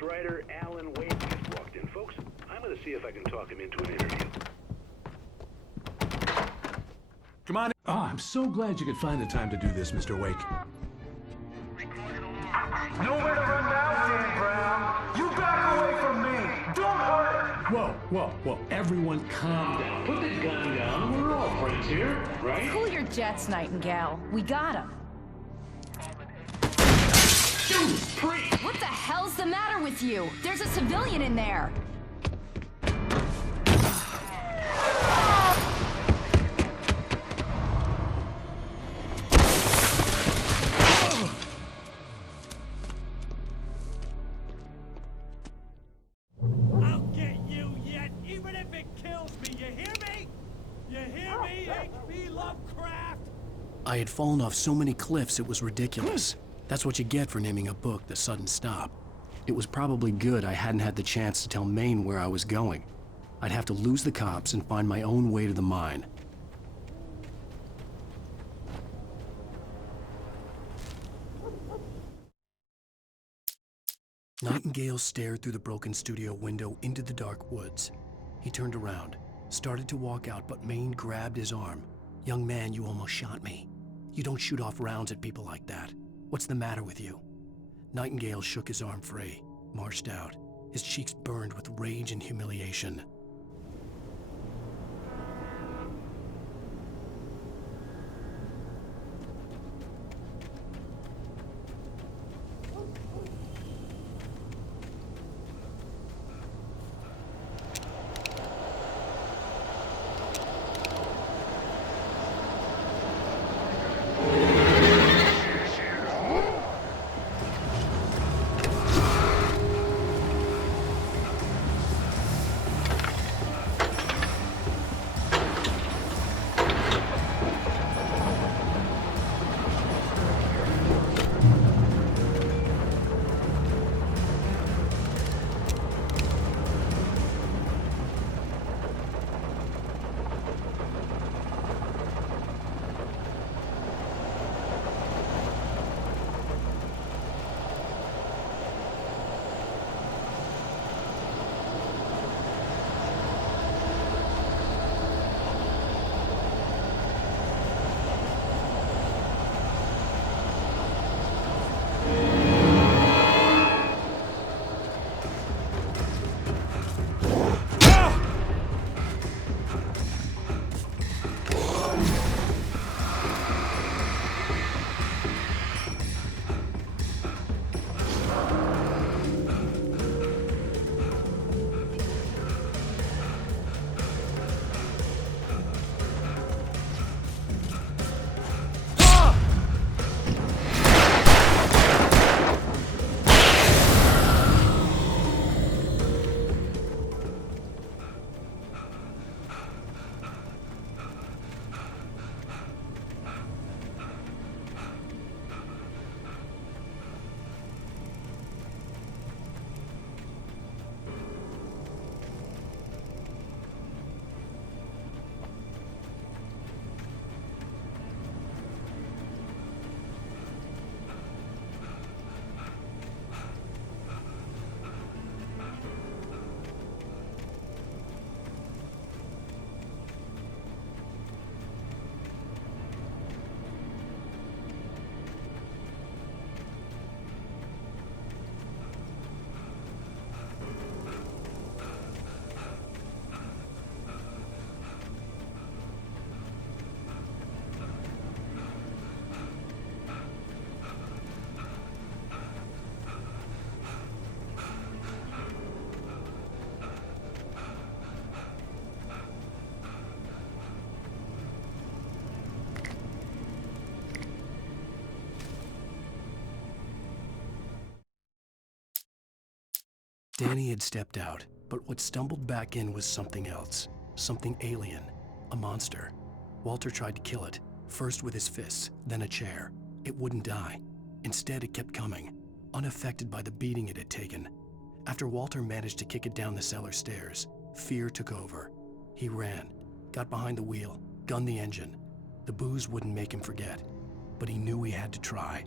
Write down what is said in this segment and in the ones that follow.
Freelance writer Alan Wake just walked in, folks. I'm gonna see if I can talk him into an interview. Come on. Oh, I'm so glad you could find the time to do this, Mr. Wake. Nowhere to run now, Dan Brown. You back away from me. Don't hurt. Whoa. Everyone calm down. Put the gun down. We're all friends here, right? Cool your jets, Nightingale. We got him. Judas Priest! What the hell's the matter with you? There's a civilian in there. I'll get you yet, even if it kills me. You hear me? You hear me, H.P. Lovecraft? I had fallen off so many cliffs it was ridiculous. That's what you get for naming a book The Sudden Stop. It was probably good I hadn't had the chance to tell Maine where I was going. I'd have to lose the cops and find my own way to the mine. Nightingale stared through the broken studio window into the dark woods. He turned around, started to walk out, but Maine grabbed his arm. "Young man, you almost shot me. You don't shoot off rounds at people like that. What's the matter with you?" Nightingale shook his arm free, marched out. His cheeks burned with rage and humiliation. Danny had stepped out, but what stumbled back in was something else. Something alien. A monster. Walter tried to kill it, first with his fists, then a chair. It wouldn't die. Instead, it kept coming, unaffected by the beating it had taken. After Walter managed to kick it down the cellar stairs, fear took over. He ran, got behind the wheel, gunned the engine. The booze wouldn't make him forget, but he knew he had to try.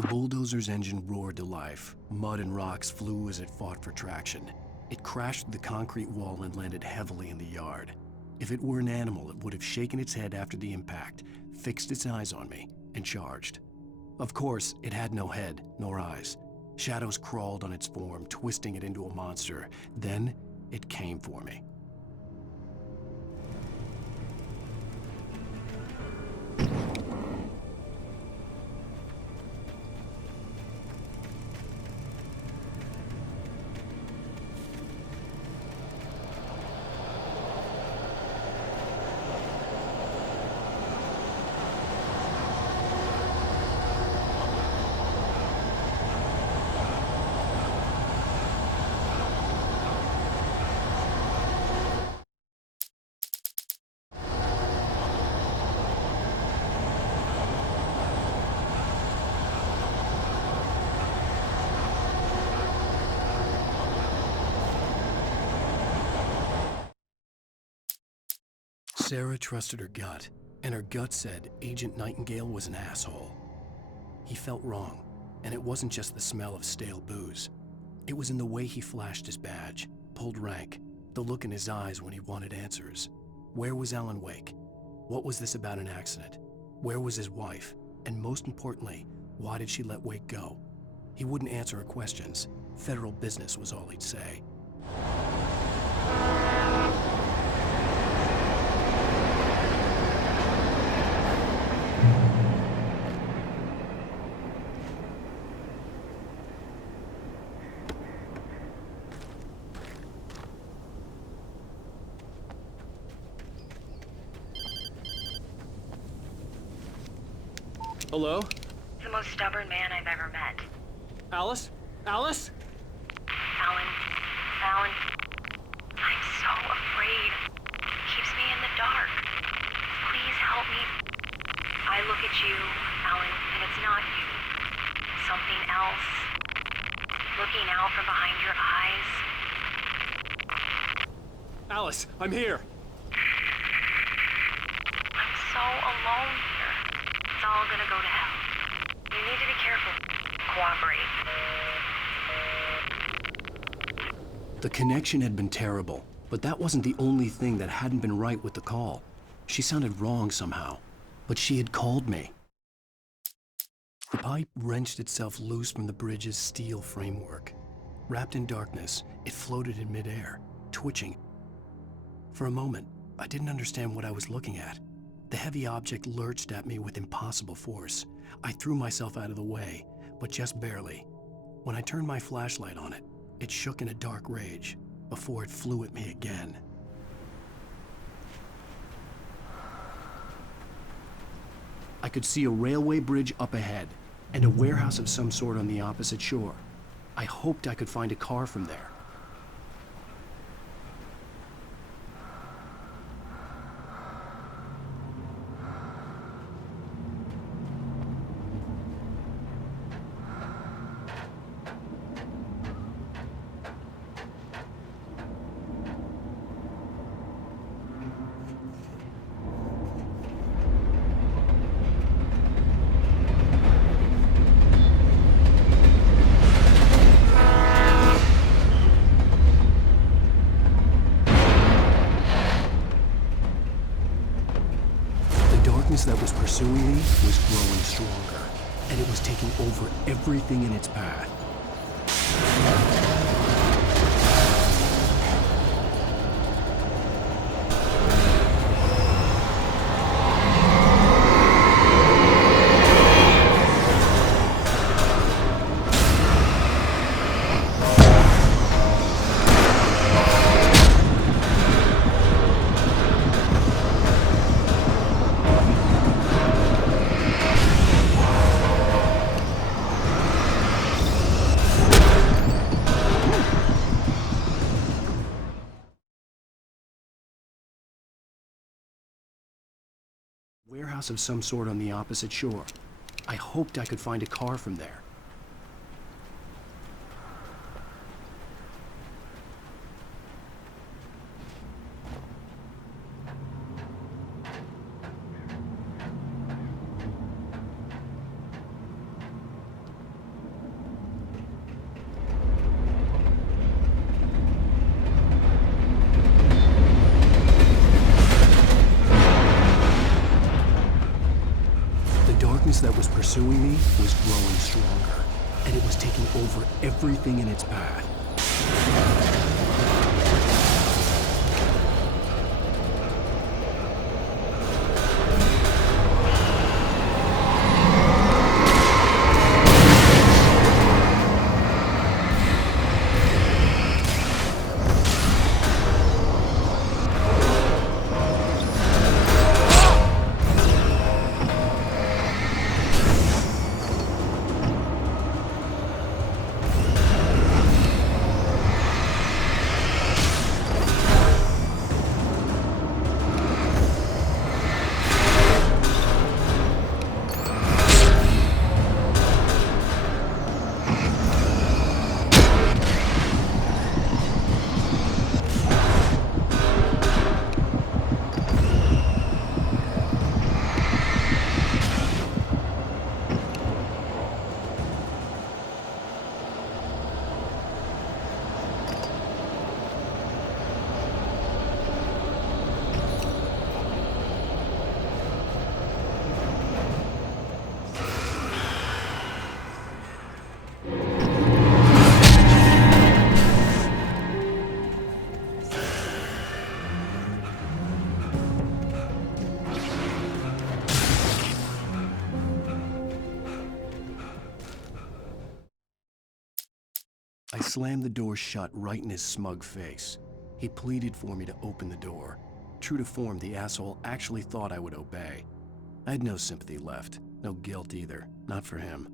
The bulldozer's engine roared to life. Mud and rocks flew as it fought for traction. It crashed through the concrete wall and landed heavily in the yard. If it were an animal, it would have shaken its head after the impact, fixed its eyes on me, and charged. Of course, it had no head, nor eyes. Shadows crawled on its form, twisting it into a monster. Then, it came for me. Sarah trusted her gut, and her gut said Agent Nightingale was an asshole. He felt wrong, and it wasn't just the smell of stale booze. It was in the way he flashed his badge, pulled rank, the look in his eyes when he wanted answers. Where was Alan Wake? What was this about an accident? Where was his wife? And most importantly, why did she let Wake go? He wouldn't answer her questions. Federal business was all he'd say. Hello? The most stubborn man I've ever met. Alice? Alice? Alan. Alan. I'm so afraid. He keeps me in the dark. Please help me. I look at you, Alan, and it's not you. Something else. Looking out from behind your eyes. Alice, I'm here. I'm so alone here. It's all gonna go to hell. You need to be careful. Cooperate. The connection had been terrible, but that wasn't the only thing that hadn't been right with the call. She sounded wrong somehow, but she had called me. The pipe wrenched itself loose from the bridge's steel framework. Wrapped in darkness, it floated in midair, twitching. For a moment, I didn't understand what I was looking at. The heavy object lurched at me with impossible force. I threw myself out of the way, but just barely. When I turned my flashlight on it, it shook in a dark rage before it flew at me again. I could see a railway bridge up ahead and a warehouse of some sort on the opposite shore. I hoped I could find a car from there. That was pursuing me was growing stronger, and it was taking over everything in its path. Warehouse of some sort on the opposite shore. I hoped I could find a car from there. pursuing me was growing stronger, and it was taking over everything in its path. I slammed the door shut right in his smug face. He pleaded for me to open the door. True to form, the asshole actually thought I would obey. I had no sympathy left, no guilt either, not for him.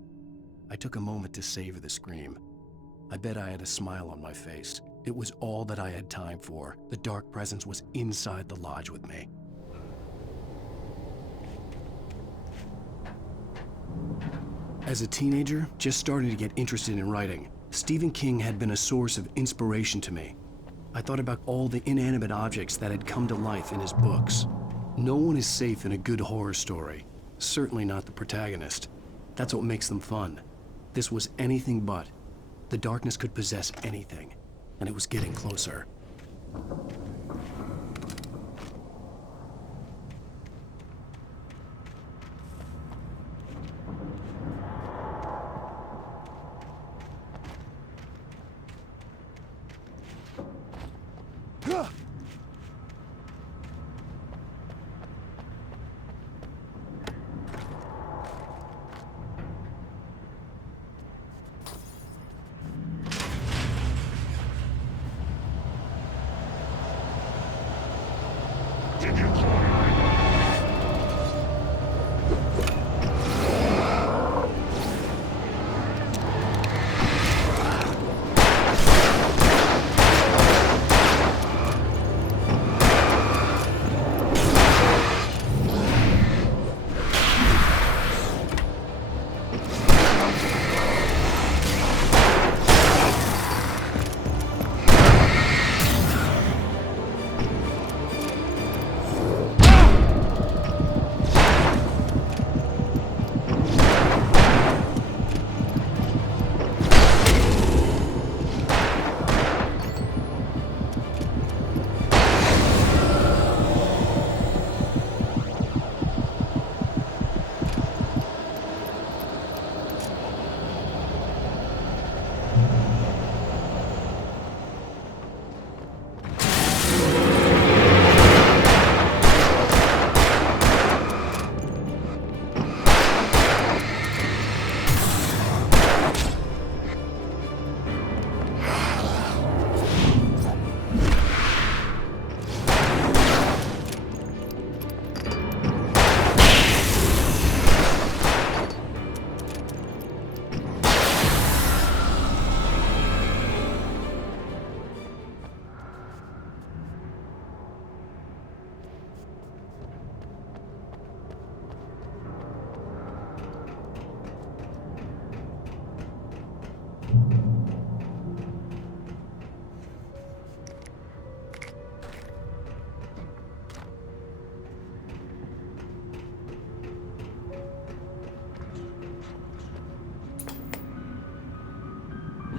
I took a moment to savor the scream. I bet I had a smile on my face. It was all that I had time for. The dark presence was inside the lodge with me. As a teenager, just starting to get interested in writing, Stephen King had been a source of inspiration to me. I thought about all the inanimate objects that had come to life in his books. No one is safe in a good horror story. Certainly not the protagonist. That's what makes them fun. This was anything but. The darkness could possess anything, and it was getting closer.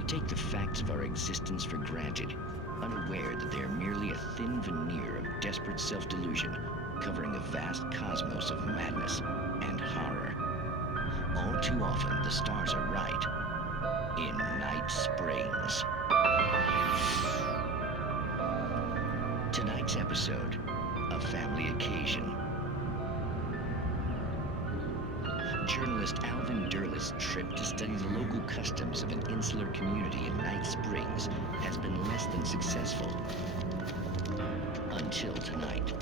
Take the facts of our existence for granted, unaware that they are merely a thin veneer of desperate self-delusion, covering a vast cosmos of madness and horror. all too often the stars are right. In Night Springs. Tonight's episode, a family occasion. Journalist Alvin Derleth's trip to study the local customs of an insular community in Night Springs has been less than successful. Until tonight.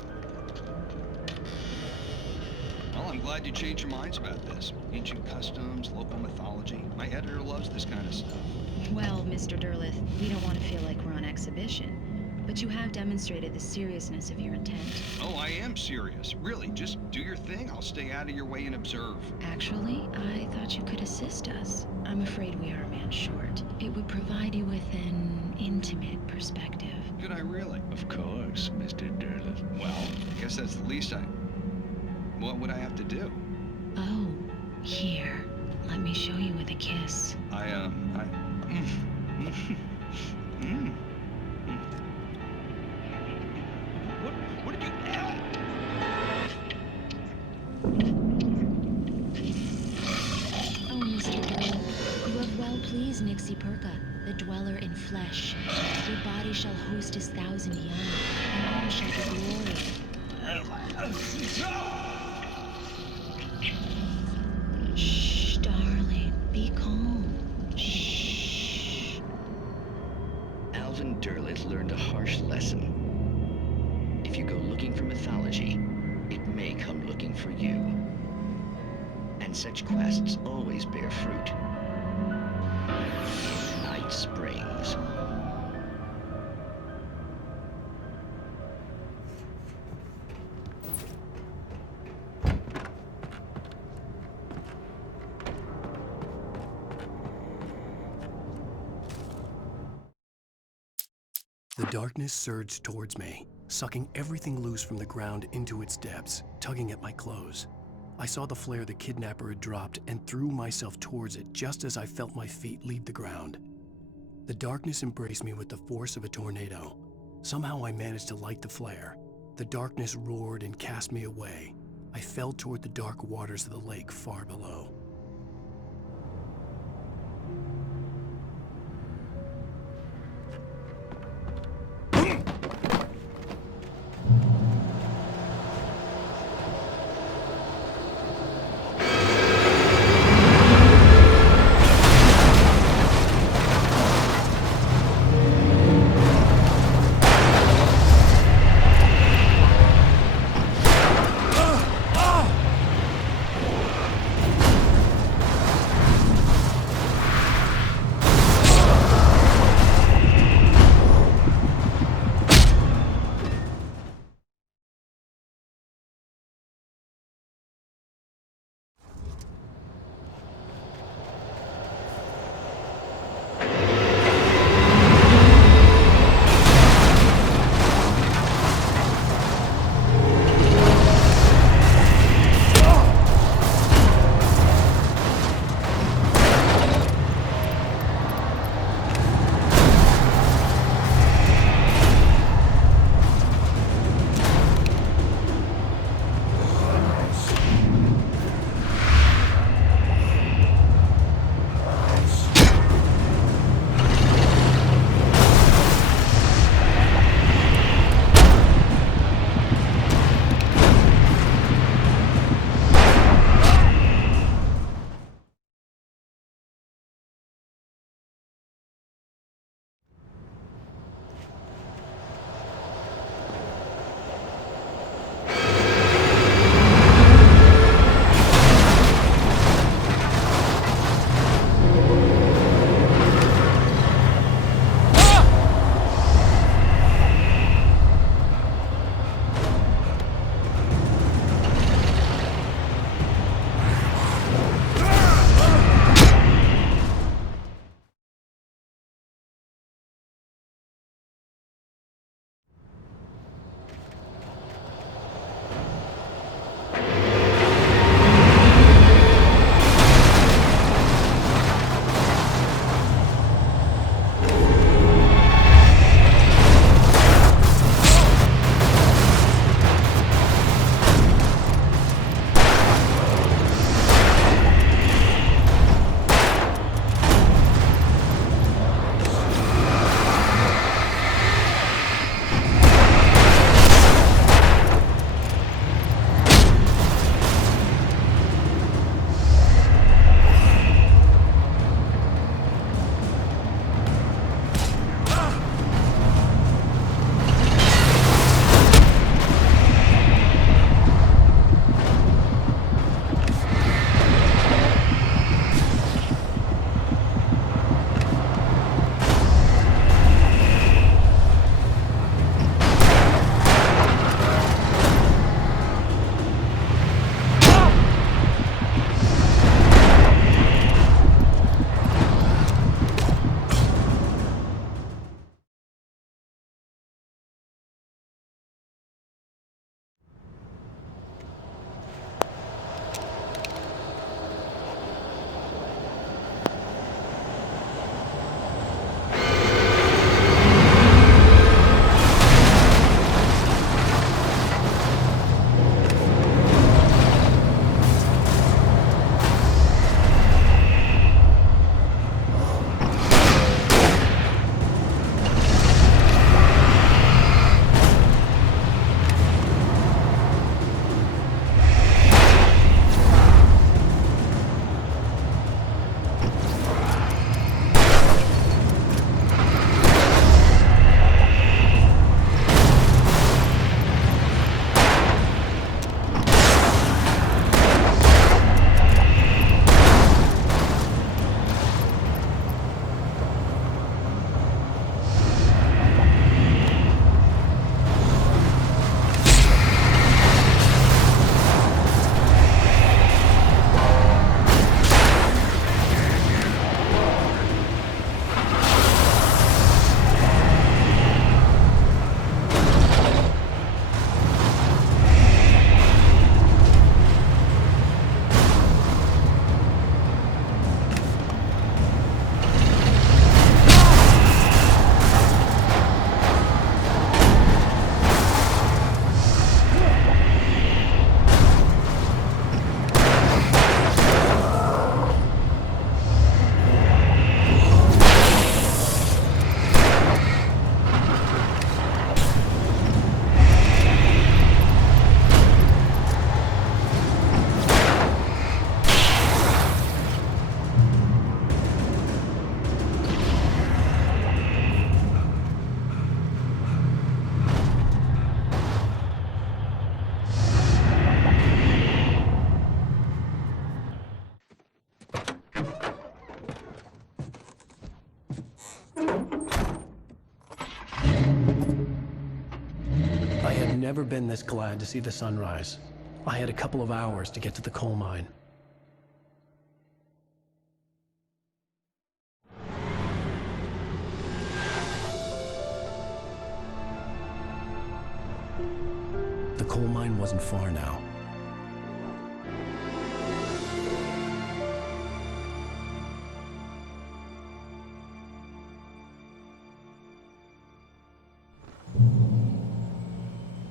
Well, I'm glad you changed your minds about this. Ancient customs, local mythology. My editor loves this kind of stuff. Well, Mr. Derleth, we don't want to feel like we're on exhibition. But you have demonstrated the seriousness of your intent. Oh, I am serious. Really, just do your thing. I'll stay out of your way and observe. Actually, I thought you could assist us. I'm afraid we are a man short. It would provide you with an intimate perspective. Could I really? Of course, Mr. Derleth. Well, I guess that's the least I... What would I have to do? Oh, here. Let me show you with a kiss. What did you... Oh, Mr. Derleth, you have well pleased Nixie Perka, the dweller in flesh. Your body shall host his 1,000 young, and all shall be glory. Shh, darling, be calm. Shh. Alvin Derleth learned a harsh lesson. If you go looking for mythology, it may come looking for you. And such quests always bear fruit. Night Springs. The darkness surged towards me, sucking everything loose from the ground into its depths, tugging at my clothes. I saw the flare the kidnapper had dropped and threw myself towards it just as I felt my feet leave the ground. The darkness embraced me with the force of a tornado. Somehow I managed to light the flare. The darkness roared and cast me away. I fell toward the dark waters of the lake far below. never been this glad to see the sunrise. I had a couple of hours to get to the coal mine. The coal mine wasn't far now.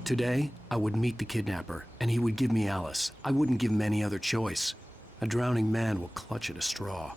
Today, I would meet the kidnapper, and he would give me Alice. I wouldn't give him any other choice. A drowning man will clutch at a straw.